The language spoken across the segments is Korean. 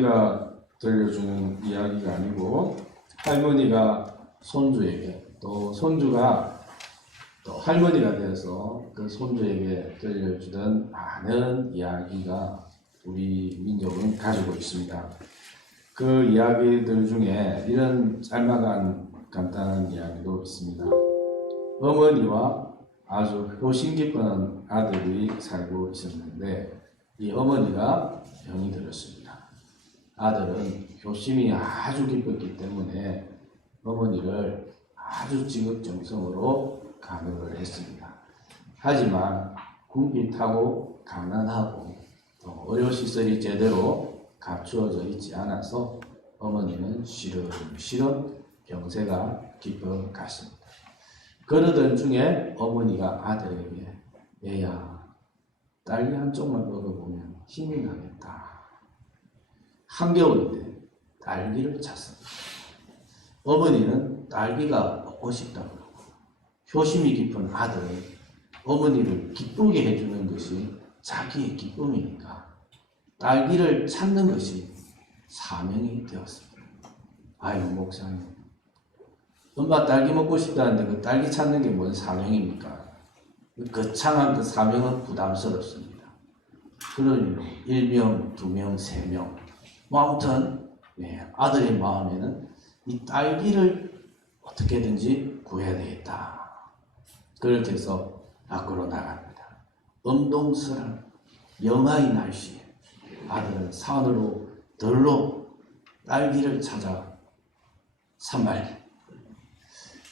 할머니가 들려주는 이야기가 아니고 할머니가 손주에게 또 손주가 또 할머니가 되어서 그 손주에게 들려주던 많은 이야기가 우리 민족은 가지고 있습니다. 그 이야기들 중에 이런 짤막한 간단한 이야기도 있습니다. 어머니와 아주 효심 깊은 아들이 살고 있었는데 이 어머니가 병이 들었습니다. 아들은 효심이 아주 깊었기 때문에 어머니를 아주 지극정성으로 간호를 했습니다. 하지만 궁핍하고 가난하고 의료시설이 제대로 갖추어져 있지 않아서 어머니는 시름시름 병세가 깊어 갔습니다. 그러던 중에 어머니가 아들에게 얘야, 딸기 한 쪽만 먹어보면 힘이 나겠다. 한겨울인데 딸기를 찼습니다. 어머니는 딸기가 먹고 싶다고 그러고 효심이 깊은 아들은 어머니를 기쁘게 해주는 것이 자기의 기쁨이니까 딸기를 찾는 것이 사명이 되었습니다. 아유 목사님, 엄마 딸기 먹고 싶다는데 그 딸기 찾는 게 뭔 사명입니까? 거창한 그 사명은 부담스럽습니다. 그러니 1명, 2명, 3명 아무튼 아들의 마음에는 이 딸기를 어떻게든지 구해야 되겠다. 그렇게 해서 밖으로 나갑니다. 엄동설한 영하의 날씨에 아들은 산으로 들로 딸기를 찾아 산말리.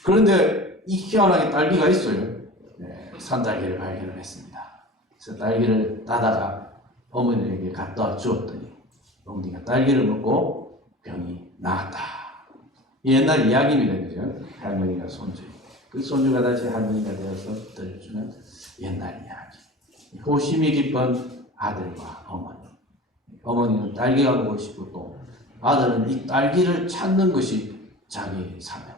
그런데 이 희한하게 딸기가 있어요. 산딸기를 발견을 했습니다. 그래서 딸기를 따다가 어머니에게 갖다 주었더니 어머니가 딸기를 먹고 병이 나았다. 옛날 이야기입니다. 그죠? 할머니가 손주, 그 손주가 다시 할머니가 되어서 들려주는 옛날 이야기. 효심이 깊은 아들과 어머니. 어머니는 딸기가 먹고 싶고 아들은 이 딸기를 찾는 것이 자기의 사명.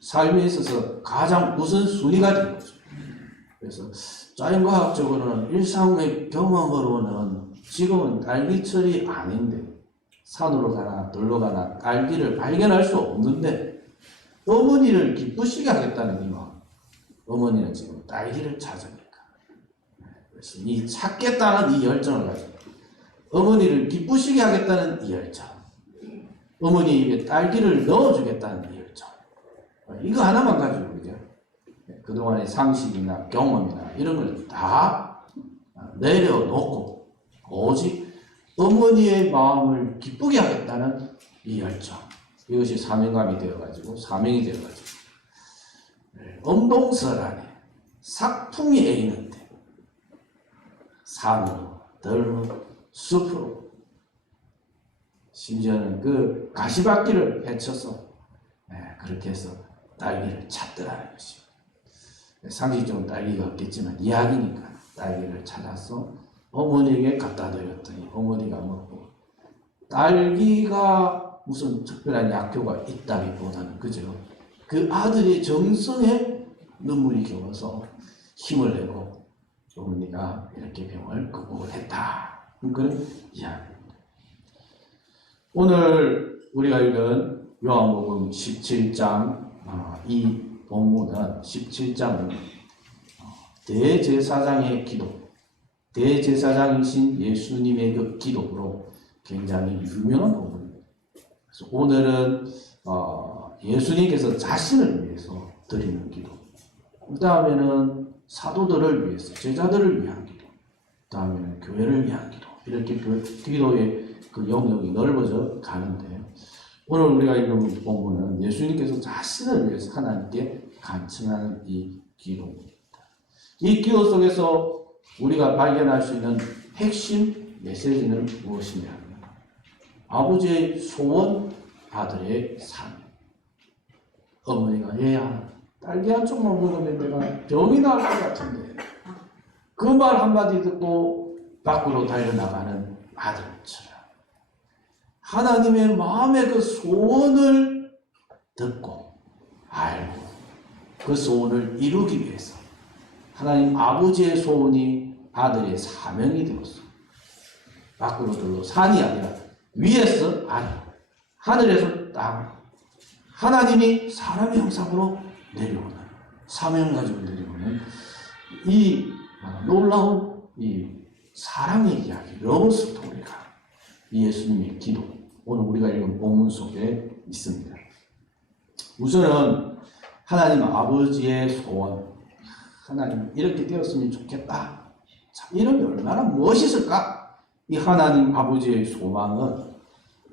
삶에 있어서 가장 우선순위가 된 거죠. 그래서 자연과학적으로는 일상의 경험으로는 지금은 딸기철이 아닌데 산으로 가나 들로 가나 딸기를 발견할 수 없는데 어머니를 기쁘시게 하겠다는 이 마음. 어머니는 지금 딸기를 찾으니까. 그래서 이 찾겠다는 이 열정을 가지고 어머니를 기쁘시게 하겠다는 이 열정. 어머니 입에 딸기를 넣어주겠다는 이 열정. 이거 하나만 가지고 그죠? 그동안의 상식이나 경험이나 이런 걸 다 내려놓고 오직 어머니의 마음을 기쁘게 하겠다는 이 열정. 이것이 사명감이 되어가지고 사명이 되어가지고 엄동설 안에 삭풍이 에이는데 산으로 들로 숲으로 심지어는 그 가시밭길을 헤쳐서 그렇게 해서 딸기를 찾더라는 것입니다. 상식적으로 딸기가 없겠지만 이야기니까 딸기를 찾아서 어머니에게 갖다 드렸더니 어머니가 먹고 딸기가 무슨 특별한 약효가 있다기보다는 그저 그 아들의 정성에 눈물이 겨워서 힘을 내고 어머니가 이렇게 병을 극복을 했다. 그런 이야기입니다. 오늘 우리가 읽은 요한복음 17장 이 본문은 17장은 대제사장의 기도, 대제사장이신 예수님의 그 기도로 굉장히 유명한 본문입니다. 그래서 오늘은 예수님께서 자신을 위해서 드리는 기도, 그 다음에는 사도들을 위해서, 제자들을 위한 기도, 그 다음에는 교회를 위한 기도, 이렇게 기도의 그 영역이 넓어져 가는데 오늘 우리가 읽은 본문은 예수님께서 자신을 위해서 하나님께 간청하는 이 기도입니다. 이 기도 속에서 우리가 발견할 수 있는 핵심 메시지는 무엇이냐 하면 아버지의 소원, 아들의 사명. 어머니가 얘야 딸기 한 쪽만 먹으면 내가 병이 나을 것 같은데 그 말 한마디 듣고 밖으로 달려나가는 아들처럼 하나님의 마음의 그 소원을 듣고 알고 그 소원을 이루기 위해서 하나님 아버지의 소원이 아들의 사명이 되었습니다. 밖으로 들러 산이 아니라 위에서 아래, 하늘에서 땅. 하나님이 사람의 형상으로 내려오는, 사명을 가지고 내려오는 이 놀라운 이 사랑의 이야기, 러브 스토리가 이 예수님의 기도, 오늘 우리가 읽은 본문 속에 있습니다. 우선은 하나님 아버지의 소원, 하나님 이렇게 되었으면 좋겠다. 참 이러면 얼마나 멋있을까? 이 하나님 아버지의 소망은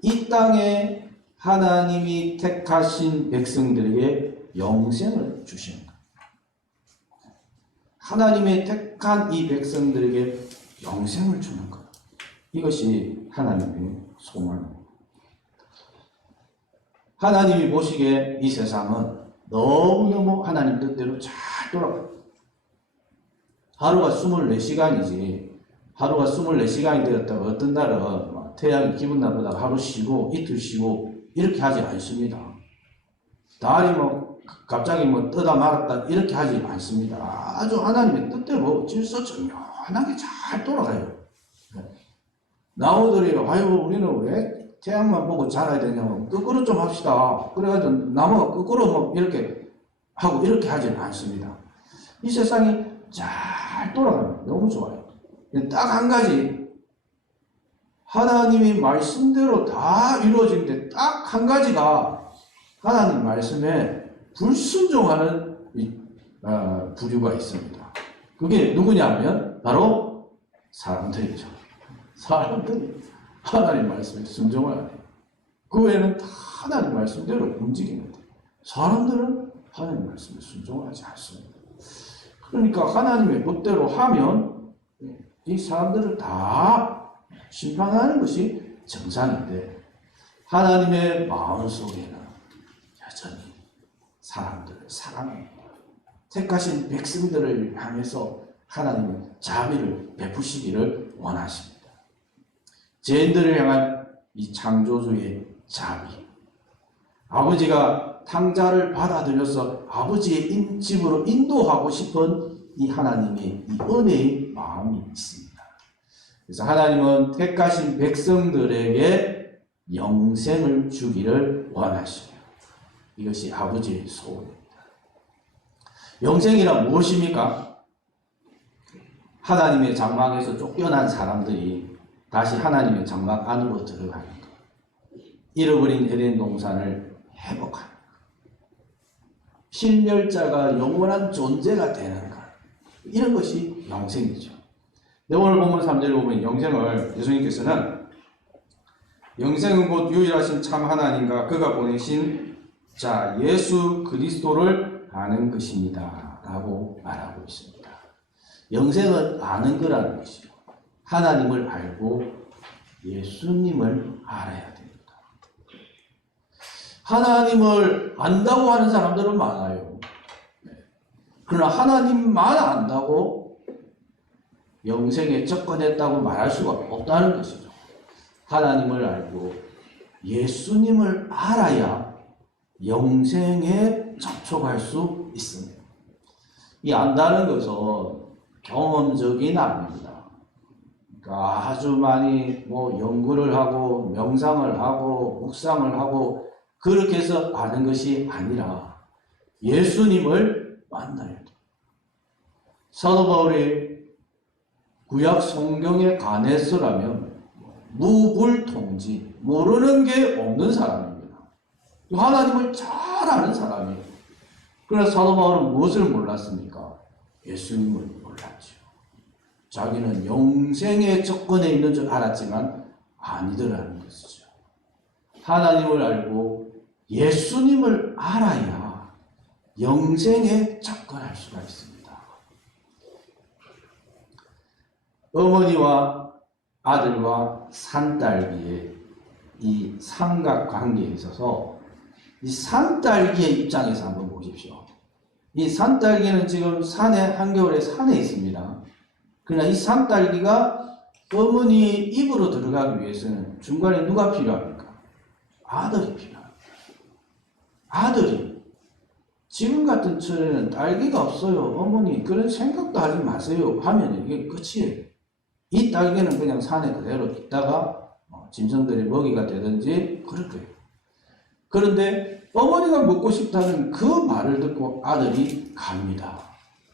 이 땅에 하나님이 택하신 백성들에게 영생을 주시는 것. 하나님의 택한 이 백성들에게 영생을 주는 것. 이것이 하나님의 소망입니다. 하나님이 보시기에 이 세상은 너무너무 하나님 뜻대로 잘 돌아가요. 하루가 24시간이지 하루가 24시간이 되었다가 어떤 날은 태양이 기분 나쁘다가 하루 쉬고 이틀 쉬고 이렇게 하지 않습니다. 달이 갑자기 뜨다 말았다 이렇게 하지 않습니다. 아주 하나님의 뜻대로 질서정연하게 잘 돌아가요. 나무들이 아유 우리는 왜 태양만 보고 자라야 되냐고 거꾸로 좀 합시다. 그래가지고 나무가 거꾸로 이렇게 하고 이렇게 하지는 않습니다. 이 세상이 잘 돌아가요. 너무 좋아요. 딱 한 가지 하나님이 말씀대로 다 이루어지는데 딱 한 가지가 하나님 말씀에 불순종하는 부류가 있습니다. 그게 누구냐면 바로 사람들이죠. 사람들이 하나님 말씀에 순종을 안 해요. 그 외에는 다 하나님 말씀대로 움직이는데 사람들은 하나님 말씀에 순종을 하지 않습니다. 그러니까 하나님의 뜻대로 하면 이 사람들을 다 심판하는 것이 정상인데 하나님의 마음속에는 여전히 사람들을 사랑합니다. 택하신 백성들을 향해서 하나님은 자비를 베푸시기를 원하십니다. 죄인들을 향한 이 창조주의 자비. 아버지가 탕자를 받아들여서 아버지의 집으로 인도하고 싶은 이 하나님의 이 은혜의 마음이 있습니다. 그래서 하나님은 택하신 백성들에게 영생을 주기를 원하시며 이것이 아버지의 소원입니다. 영생이란 무엇입니까? 하나님의 장막에서 쫓겨난 사람들이 다시 하나님의 장막 안으로 들어가는 것. 잃어버린 에덴 동산을 회복하는 것. 필멸자가 영원한 존재가 되는 것. 이런 것이 영생이죠. 오늘 본문 3절에 보면 영생을 예수님께서는 영생은 곧 유일하신 참 하나님과 그가 보내신 자 예수 그리스도를 아는 것입니다. 라고 말하고 있습니다. 영생은 아는 거라는 것이죠. 하나님을 알고 예수님을 알아야 됩니다. 하나님을 안다고 하는 사람들은 많아요. 그러나 하나님만 안다고 영생에 접근했다고 말할 수가 없다는 것이죠. 하나님을 알고 예수님을 알아야 영생에 접촉할 수 있습니다. 이 안다는 것은 경험적인 아닙니다. 그러니까 아주 많이 연구를 하고 명상을 하고 묵상을 하고 그렇게 해서 아는 것이 아니라 예수님을 만나야 돼요. 사도 바울이 구약 성경에 관해서라면 무불통지, 모르는 게 없는 사람입니다. 하나님을 잘 아는 사람이에요. 그러나 사도 바울은 무엇을 몰랐습니까? 예수님을 몰랐죠. 자기는 영생에 접근해 있는 줄 알았지만 아니더라는 것이죠. 하나님을 알고 예수님을 알아야 영생에 접근할 수가 있습니다. 어머니와 아들과 산딸기의 이 삼각관계에 있어서 이 산딸기의 입장에서 한번 보십시오. 이 산딸기는 지금 산에 한겨울에 산에 있습니다. 그러나 이 산딸기가 어머니의 입으로 들어가기 위해서는 중간에 누가 필요합니까? 아들이 필요합니다. 아들이 지금 같은 철에는 딸기가 없어요. 어머니 그런 생각도 하지 마세요 하면 이게 끝이에요. 이 딸기는 그냥 산에 그대로 있다가 짐승들의 먹이가 되든지 그럴 거예요. 그런데 어머니가 먹고 싶다는 그 말을 듣고 아들이 갑니다.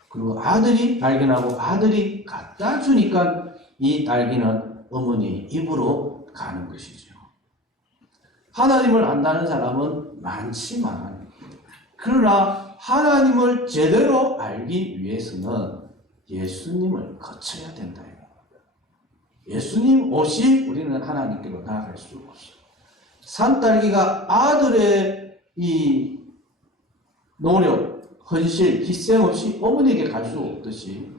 그리고 아들이 발견하고 아들이 갖다 주니까 이 딸기는 어머니의 입으로 가는 것이죠. 하나님을 안다는 사람은 많지만 그러나 하나님을 제대로 알기 위해서는 예수님을 거쳐야 된다. 예수님 없이 우리는 하나님께로 나아갈 수 없어요. 산딸기가 아들의 이 노력, 헌실, 희생 없이 어머니에게 갈 수 없듯이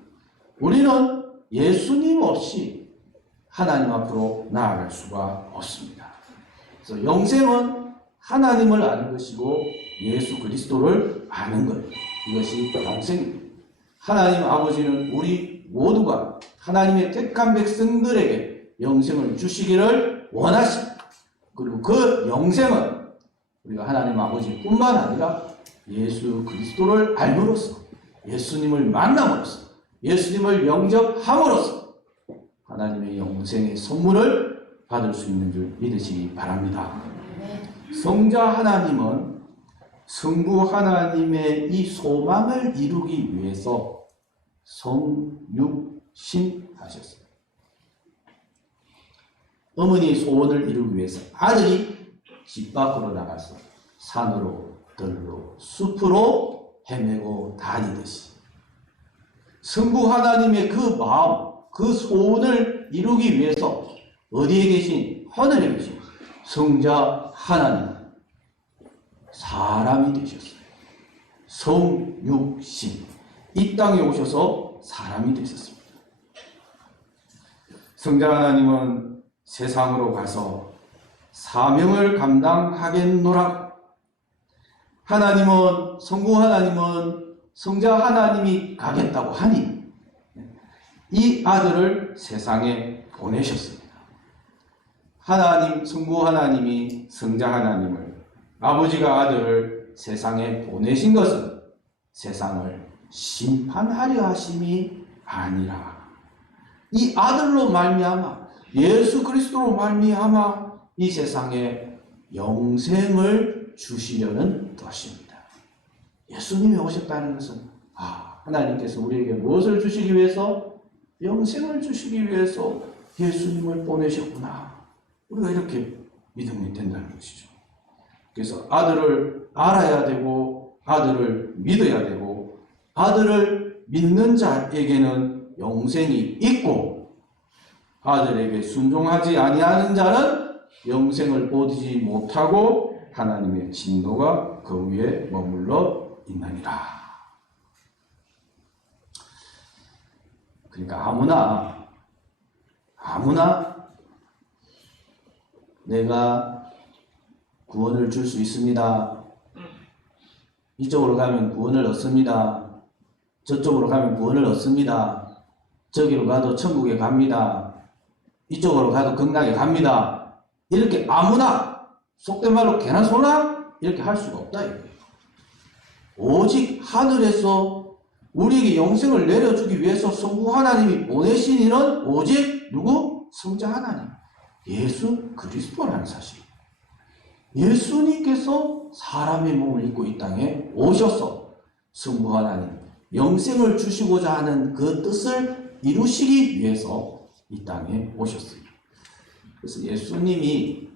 우리는 예수님 없이 하나님 앞으로 나아갈 수가 없습니다. 그래서 영생은 하나님을 아는 것이고 예수 그리스도를 아는 것, 이것이 영생입니다. 하나님 아버지는 우리 모두가 하나님의 택한 백성들에게 영생을 주시기를 원하십니다. 그리고 그 영생은 우리가 하나님 아버지뿐만 아니라 예수 그리스도를 알므로써, 예수님을 만남으로써, 예수님을 영접함으로써 하나님의 영생의 선물을 받을 수 있는 줄 믿으시기 바랍니다. 성자 하나님은 성부 하나님의 이 소망을 이루기 위해서 성육신하셨어요. 어머니의 소원을 이루기 위해서 아들이 집 밖으로 나가서 산으로, 들로, 숲으로 헤매고 다니듯이 성부 하나님의 그 마음, 그 소원을 이루기 위해서 어디에 계신? 하늘에 계신 성자 하나님 사람이 되셨어요. 성육신, 이 땅에 오셔서 사람이 되셨습니다. 성자 하나님은 세상으로 가서 사명을 감당하겠노라. 하나님은, 성부 하나님은 성자 하나님이 가겠다고 하니 이 아들을 세상에 보내셨습니다. 하나님, 성부 하나님이 성자 하나님을, 아버지가 아들을 세상에 보내신 것은 세상을 심판하려 하심이 아니라 이 아들로 말미암아, 예수 그리스도로 말미암아 이 세상에 영생을 주시려는 것입니다. 예수님이 오셨다는 것은 하나님께서 우리에게 무엇을 주시기 위해서? 영생을 주시기 위해서 예수님을 보내셨구나. 우리가 이렇게 믿으면 된다는 것이죠. 그래서 아들을 알아야 되고 아들을 믿어야 되고 아들을 믿는 자에게는 영생이 있고 아들에게 순종하지 아니하는 자는 영생을 보지 못하고 하나님의 진노가 그 위에 머물러 있느니라. 그러니까 아무나 내가 구원을 줄 수 있습니다. 이쪽으로 가면 구원을 얻습니다. 저쪽으로 가면 구원을 얻습니다. 저기로 가도 천국에 갑니다. 이쪽으로 가도 극락에 갑니다. 이렇게 아무나, 속된 말로 개나 소나 이렇게 할 수가 없다. 오직 하늘에서 우리에게 영생을 내려주기 위해서 성부 하나님이 보내신 이는 오직 누구? 성자 하나님, 예수 그리스도라는 사실. 예수님께서 사람의 몸을 입고 이 땅에 오셔서 성부 하나님, 영생을 주시고자 하는 그 뜻을 이루시기 위해서 이 땅에 오셨어요. 그래서 예수님이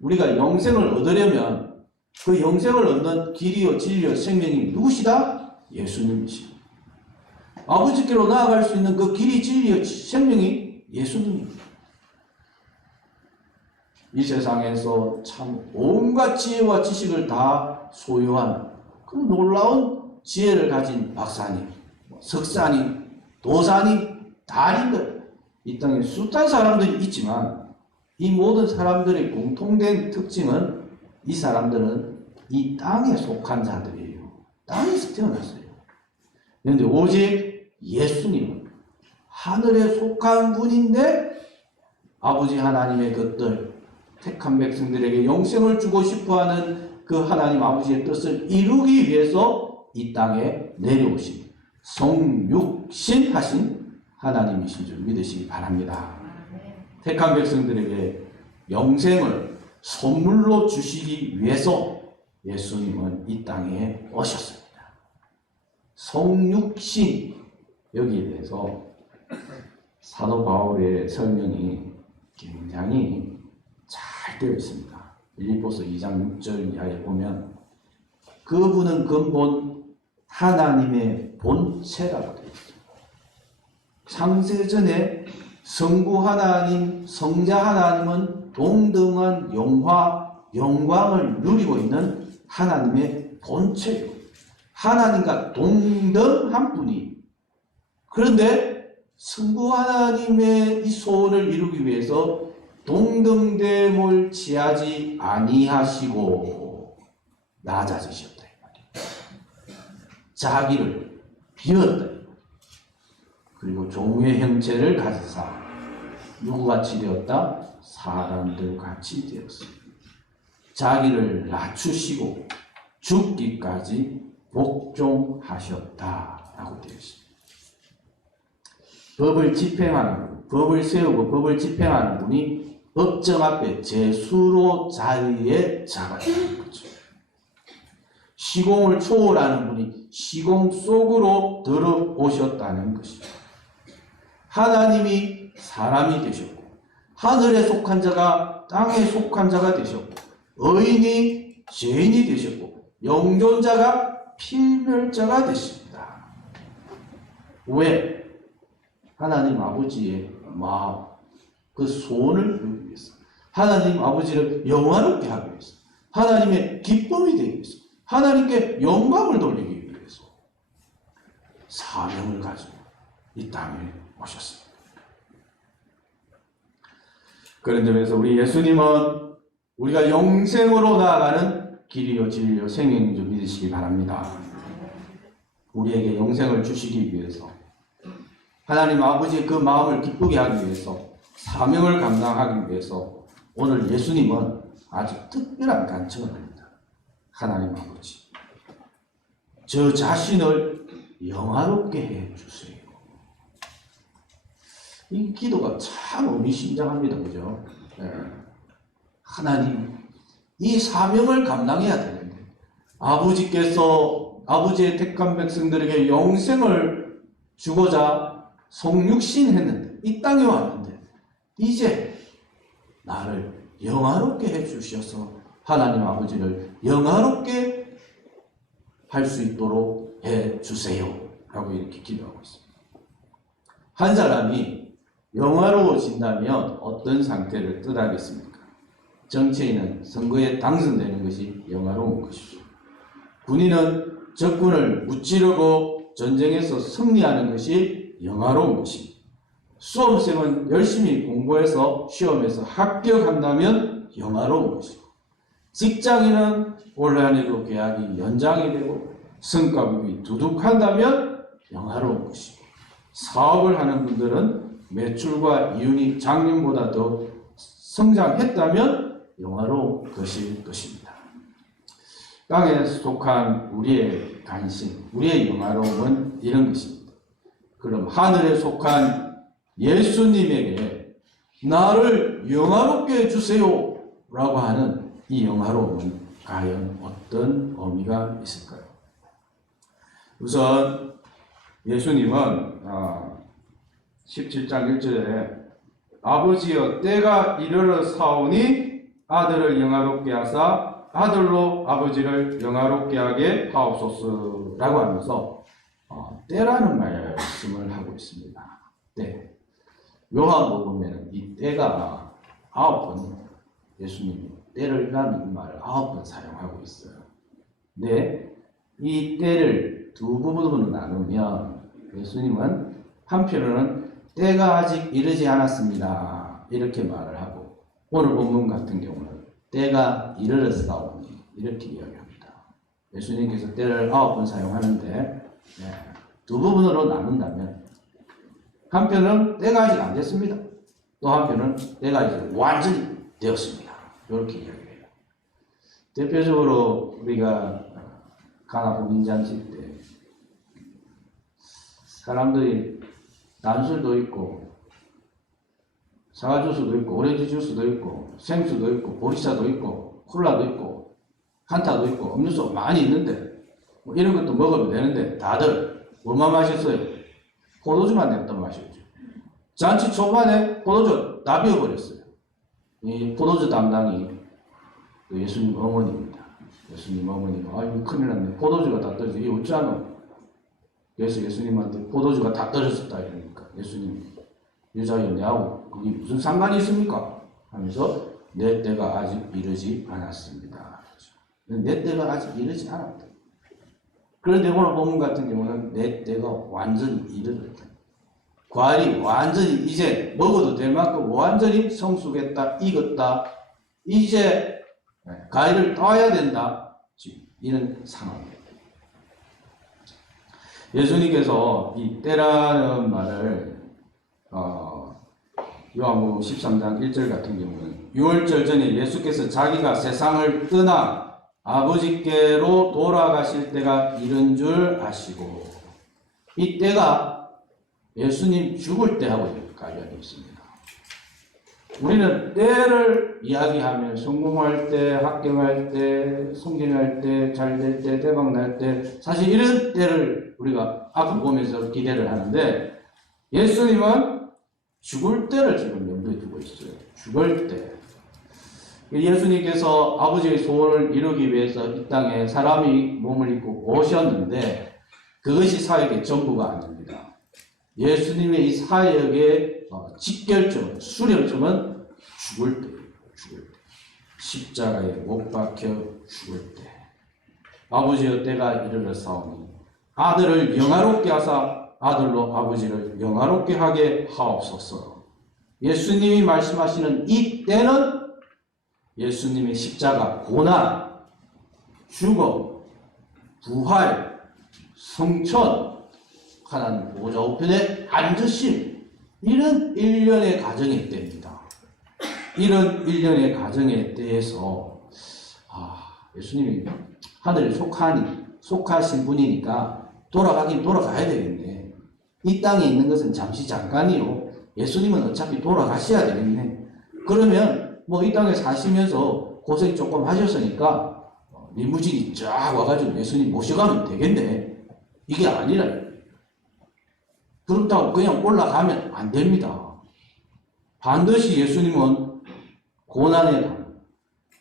우리가 영생을 얻으려면 그 영생을 얻는 길이요 진리요 생명이 누구시다? 예수님이시다. 아버지께로 나아갈 수 있는 그 길이 진리요 생명이 예수님입니다. 이 세상에서 참 온갖 지혜와 지식을 다 소유한 그 놀라운 지혜를 가진 박사님, 석사님, 도사님, 달인들, 이 땅에 숱한 사람들이 있지만 이 모든 사람들의 공통된 특징은 이 사람들은 이 땅에 속한 자들이에요. 땅에서 태어났어요. 그런데 오직 예수님은 하늘에 속한 분인데 아버지 하나님의 것들, 택한 백성들에게 영생을 주고 싶어하는 그 하나님 아버지의 뜻을 이루기 위해서 이 땅에 내려오신 성육신 하신 하나님이신 줄 믿으시기 바랍니다. 택한 백성들에게 영생을 선물로 주시기 위해서 예수님은 이 땅에 오셨습니다. 성육신, 여기에 대해서 사도 바울의 설명이 굉장히 잘 되어 있습니다. 빌립보서 2장 6절 이하에 보면 그분은 근본 하나님의 본체라고 되어 있습니다. 창세전에 성부 하나님, 성자 하나님은 동등한 영광을 누리고 있는 하나님의 본체예요. 하나님과 동등한 분이. 그런데 성부 하나님의 이 소원을 이루기 위해서 동등됨을 취하지 아니하시고 낮아지셨다. 자기를 비웠다. 그리고 종의 형체를 가지사 누구같이 되었다? 사람들같이 되었습니다. 자기를 낮추시고 죽기까지 복종하셨다라고 되어 있습니다. 법을 집행하는, 법을 세우고 법을 집행하는 분이 법정 앞에 제수로 자리에 잡아있는 거죠. 시공을 초월하는 분이 시공 속으로 들어오셨다는 것입니다. 하나님이 사람이 되셨고 하늘에 속한 자가 땅에 속한 자가 되셨고 의인이 죄인이 되셨고 영존자가 필멸자가 되십니다. 왜? 하나님 아버지의 마음, 그 소원을 이루기 위해서, 하나님 아버지를 영화롭게 하기 위해서, 하나님의 기쁨이 되기 위해서, 하나님께 영광을 돌리기 위해서 사명을 가지고 이 땅에 오셨습니다. 그런 점에서 우리 예수님은 우리가 영생으로 나아가는 길이요 진리요 생명인 줄 믿으시기 바랍니다. 우리에게 영생을 주시기 위해서, 하나님 아버지의 그 마음을 기쁘게 하기 위해서, 사명을 감당하기 위해서 오늘 예수님은 아주 특별한 간청을 합니다. 하나님 아버지, 저 자신을 영화롭게 해주세요. 이 기도가 참 의미심장합니다. 그죠? 네. 하나님, 이 사명을 감당해야 되는데 아버지께서 아버지의 택한 백성들에게 영생을 주고자 성육신했는데 이 땅에 왔는데 이제 나를 영화롭게 해주셔서 하나님 아버지를 영화롭게 할 수 있도록 해주세요 라고 이렇게 기도하고 있습니다. 한 사람이 영화로워진다면 어떤 상태를 뜻하겠습니까? 정치인은 선거에 당선되는 것이 영화로운 것이죠. 군인은 적군을 무찌르고 전쟁에서 승리하는 것이 영화로운 것입니다. 수험생은 열심히 공부해서 시험에서 합격한다면 영화로운 것이고, 직장인은 올 한해도 계약이 연장이 되고 성과급이 두둑한다면 영화로운 것이고, 사업을 하는 분들은 매출과 이윤이 작년보다 더 성장했다면 영화로운 것일 것입니다. 땅에 속한 우리의 관심, 우리의 영화로움은 이런 것입니다. 그럼 하늘에 속한 예수님에게 나를 영화롭게 해주세요 라고 하는 이 영화로움은 과연 어떤 의미가 있을까요? 우선 예수님은 17장 1절에 아버지여 때가 이르러 사오니 아들을 영화롭게 하사 아들로 아버지를 영화롭게 하게 하옵소서라고 하면서 때라는 말씀을 하고 있습니다. 때. 요한복음에는 이 때가 9번 예수님이 때를라는 말을 9번 사용하고 있어요. 근데 이 때를 두 부분으로 나누면 예수님은 한편으로는 때가 아직 이르지 않았습니다 이렇게 말을 하고, 오늘 본문 같은 경우는 때가 이르렀사오니 이렇게 이야기합니다. 예수님께서 때를 9번 사용하는데 두 부분으로 나눈다면 한편은 때가 아직 안 됐습니다. 또 한편은 때가 이제 완전히 되었습니다. 이렇게 이야기해요. 대표적으로 우리가 가나 복인잔치 때 사람들이 단술도 있고 사과주스도 있고 오렌지 주스도 있고 생수도 있고 보리차도 있고 콜라도 있고 한타도 있고 음료수 많이 있는데 뭐 이런 것도 먹으면 되는데 다들 뭐만 마셨어요? 포도주만 냈던 마셨죠. 잔치 초반에 포도주 다 비워버렸어요. 이 포도주 담당이 예수님 어머니입니다. 예수님 어머니가 아이고 큰일 났네. 포도주가 다 떨어져. 이게 어쩌노? 그래서 예수님한테 포도주가 다 떨어졌다 이러니까 예수님 여자여 내하고 그게 무슨 상관이 있습니까? 하면서 내 때가 아직 이르지 않았습니다. 내 때가 아직 이르지 않았다. 그런데 오늘 본문 같은 경우는 내 때가 완전히 이르렀다. 과일이 완전히 이제 먹어도 될 만큼 완전히 성숙했다, 익었다. 이제 과일을 따야 된다. 지금 이런 상황입니다. 예수님께서 이 때라는 말을 요한복음 13장 1절 같은 경우는 6월절 전에 예수께서 자기가 세상을 떠나 아버지께로 돌아가실 때가 이른 줄 아시고 이 때가 예수님 죽을 때하고 관련이 있습니다. 우리는 때를 이야기하면 성공할 때, 합격할 때, 성진할 때, 잘 될 때, 대박 날 때 사실 이런 때를 우리가 앞을 보면서 기대를 하는데 예수님은 죽을 때를 지금 염두에 두고 있어요. 죽을 때. 예수님께서 아버지의 소원을 이루기 위해서 이 땅에 사람이 몸을 입고 오셨는데 그것이 사역의 전부가 아닙니다. 예수님의 이 사역의 직결점, 수렴점은 죽을 때, 죽을 때. 십자가에 못 박혀 죽을 때. 아버지여 때가 이르렀사오니 아들을 영화롭게 하사 아들로 아버지를 영화롭게 하게 하옵소서. 예수님이 말씀하시는 이 때는 예수님의 십자가, 고난, 죽음, 부활, 성천, 하나님 보좌 우편에 앉으심, 이런 일련의 가정의 때입니다. 이런 일련의 가정의 때에서 예수님이 하늘에 속하신 분이니까 돌아가긴 돌아가야 되겠네. 이 땅에 있는 것은 잠시 잠깐이요. 예수님은 어차피 돌아가셔야 되겠네. 그러면 뭐 이 땅에 사시면서 고생 조금 하셨으니까 리무진이 쫙 와가지고 예수님 모셔가면 되겠네. 이게 아니라 그렇다고 그냥 올라가면 안 됩니다. 반드시 예수님은 고난의 날,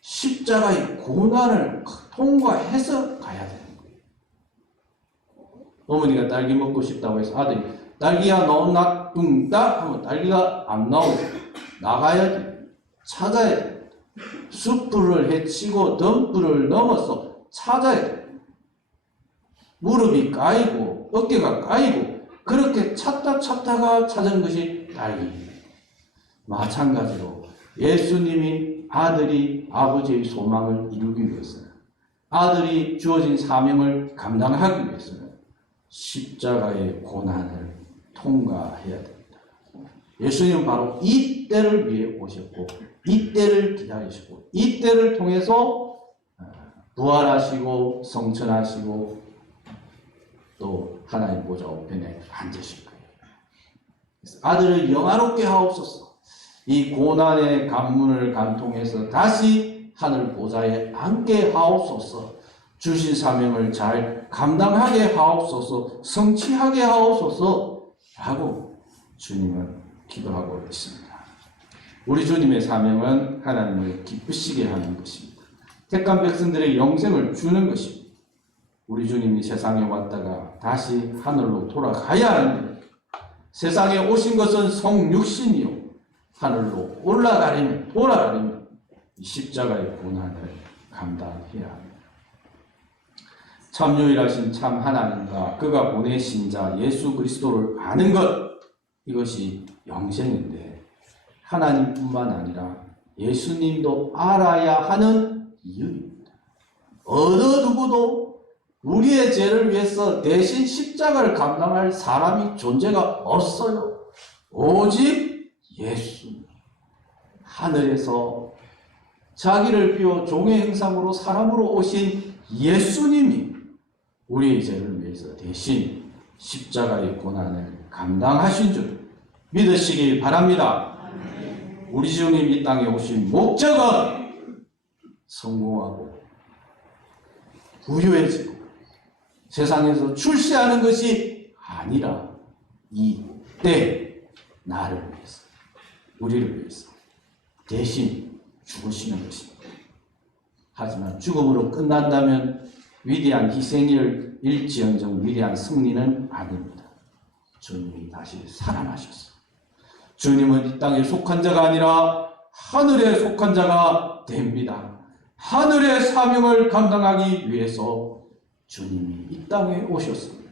십자가의 고난을 통과해서 가야 되는 거예요. 어머니가 딸기 먹고 싶다고 해서 아들이 딸기야 나온나 뚱딱 하면 딸기가 안 나오고 나가야 돼. 찾아야 돼. 숯불을 헤치고 덤불을 넘어서 찾아야 돼. 무릎이 까이고 어깨가 까이고 그렇게 찾다가 찾은 것이 딸기입니다. 마찬가지로 예수님이 아들이 아버지의 소망을 이루기 위해서는 아들이 주어진 사명을 감당하기 위해서는 십자가의 고난을 통과해야 됩니다. 예수님은 바로 이 때를 위해 오셨고 이 때를 기다리시고 이 때를 통해서 부활하시고 성천하시고 또 하나님 보좌 우편에 앉으실 거예요. 아들을 영화롭게 하옵소서. 이 고난의 관문을 간통해서 다시 하늘 보좌에 앉게 하옵소서. 주신 사명을 잘 감당하게 하옵소서. 성취하게 하옵소서. 라고 주님은 기도하고 있습니다. 우리 주님의 사명은 하나님을 기쁘시게 하는 것입니다. 택한 백성들의 영생을 주는 것입니다. 우리 주님이 세상에 왔다가 다시 하늘로 돌아가야 하는데 세상에 오신 것은 성육신이요 하늘로 올라가려면 돌아가려면 이 십자가의 고난을 감당해야 합니다. 참 유일하신 참 하나님과 그가 보내신 자 예수 그리스도를 아는 것, 이것이 영생인데 하나님뿐만 아니라 예수님도 알아야 하는 이유입니다. 어느 누구도 우리의 죄를 위해서 대신 십자가를 감당할 사람이 존재가 없어요. 오직 예수. 하늘에서 자기를 비워 종의 형상으로 사람으로 오신 예수님이 우리의 죄를 위해서 대신 십자가의 고난을 감당하신 줄 믿으시기 바랍니다. 우리 주님 이 땅에 오신 목적은 성공하고 부유해지고 세상에서 출세하는 것이 아니라 이때 나를 위해서, 우리를 위해서 대신 죽으시는 것입니다. 하지만 죽음으로 끝난다면 위대한 희생일지언정 위대한 승리는 아닙니다. 주님이 다시 살아나셨어요. 주님은 이 땅에 속한 자가 아니라 하늘에 속한 자가 됩니다. 하늘의 사명을 감당하기 위해서 주님이 이 땅에 오셨습니다.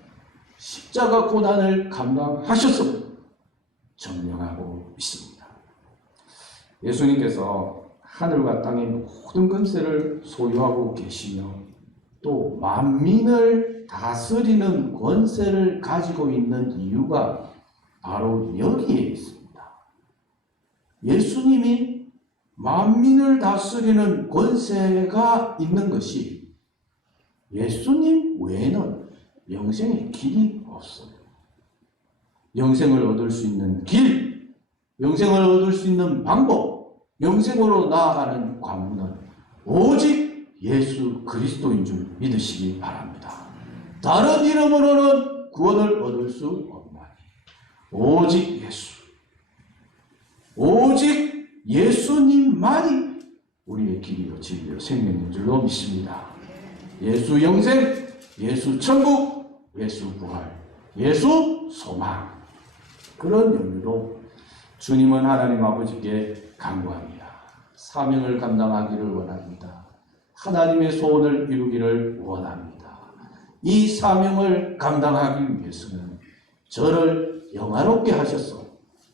십자가 고난을 감당하셨음을 증명하고 있습니다. 예수님께서 하늘과 땅의 모든 권세를 소유하고 계시며 또 만민을 다스리는 권세를 가지고 있는 이유가 바로 여기에 있습니다. 예수님이 만민을 다스리는 권세가 있는 것이 예수님 외에는 영생의 길이 없어요. 영생을 얻을 수 있는 길, 영생을 얻을 수 있는 방법, 영생으로 나아가는 관문은 오직 예수 그리스도인 줄 믿으시기 바랍니다. 다른 이름으로는 구원을 얻을 수 없나니 오직 예수, 오직 예수님만이 우리의 길이요 진리요 생명인 줄로 믿습니다. 예수 영생, 예수 천국, 예수 부활, 예수 소망. 그런 의미로 주님은 하나님 아버지께 간구합니다. 사명을 감당하기를 원합니다. 하나님의 소원을 이루기를 원합니다. 이 사명을 감당하기 위해서는 저를 영화롭게 하셔서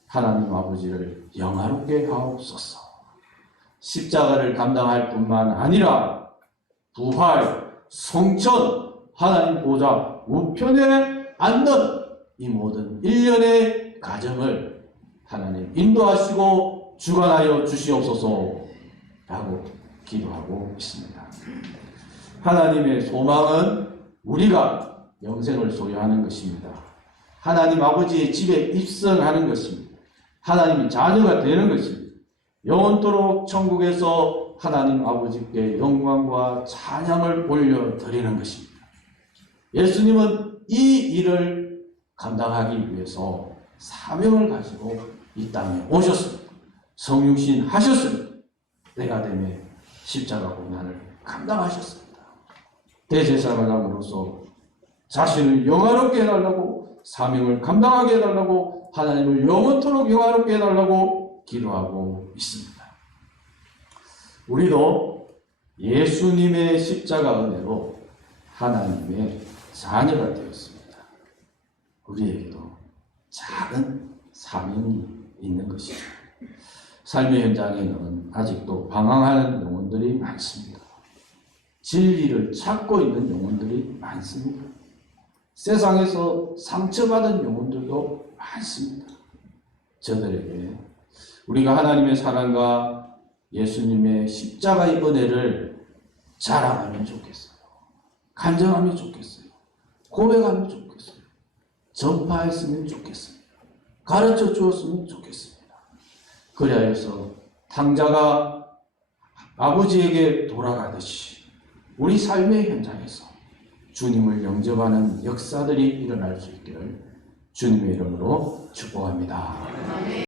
하나님 아버지를 영화롭게 하옵소서. 십자가를 감당할 뿐만 아니라 부활, 성천, 하나님 보좌 우편에 앉는 이 모든 일련의 과정을 하나님 인도하시고 주관하여 주시옵소서 라고 기도하고 있습니다. 하나님의 소망은 우리가 영생을 소유하는 것입니다. 하나님 아버지의 집에 입성하는 것입니다. 하나님의 자녀가 되는 것입니다. 영원토록 천국에서 하나님 아버지께 영광과 찬양을 올려드리는 것입니다. 예수님은 이 일을 감당하기 위해서 사명을 가지고 이 땅에 오셨습니다. 성육신 하셨습니다. 때가 되매 십자가 고난을 감당하셨습니다. 대제사장으로서 자신을 영화롭게 해달라고, 사명을 감당하게 해달라고, 하나님을 영원토록 영화롭게 해달라고 기도하고 있습니다. 우리도 예수님의 십자가 은혜로 하나님의 자녀가 되었습니다. 우리에게도 작은 사명이 있는 것이죠. 삶의 현장에는 아직도 방황하는 영혼들이 많습니다. 진리를 찾고 있는 영혼들이 많습니다. 세상에서 상처받은 영혼들도 많습니다. 저들에게 우리가 하나님의 사랑과 예수님의 십자가의 은혜를 자랑하면 좋겠어요. 간증하면 좋겠어요. 고백하면 좋겠어요. 전파했으면 좋겠어요. 가르쳐 주었으면 좋겠습니다. 그래야 해서 탕자가 아버지에게 돌아가듯이 우리 삶의 현장에서 주님을 영접하는 역사들이 일어날 수 있기를 주님의 이름으로 축복합니다.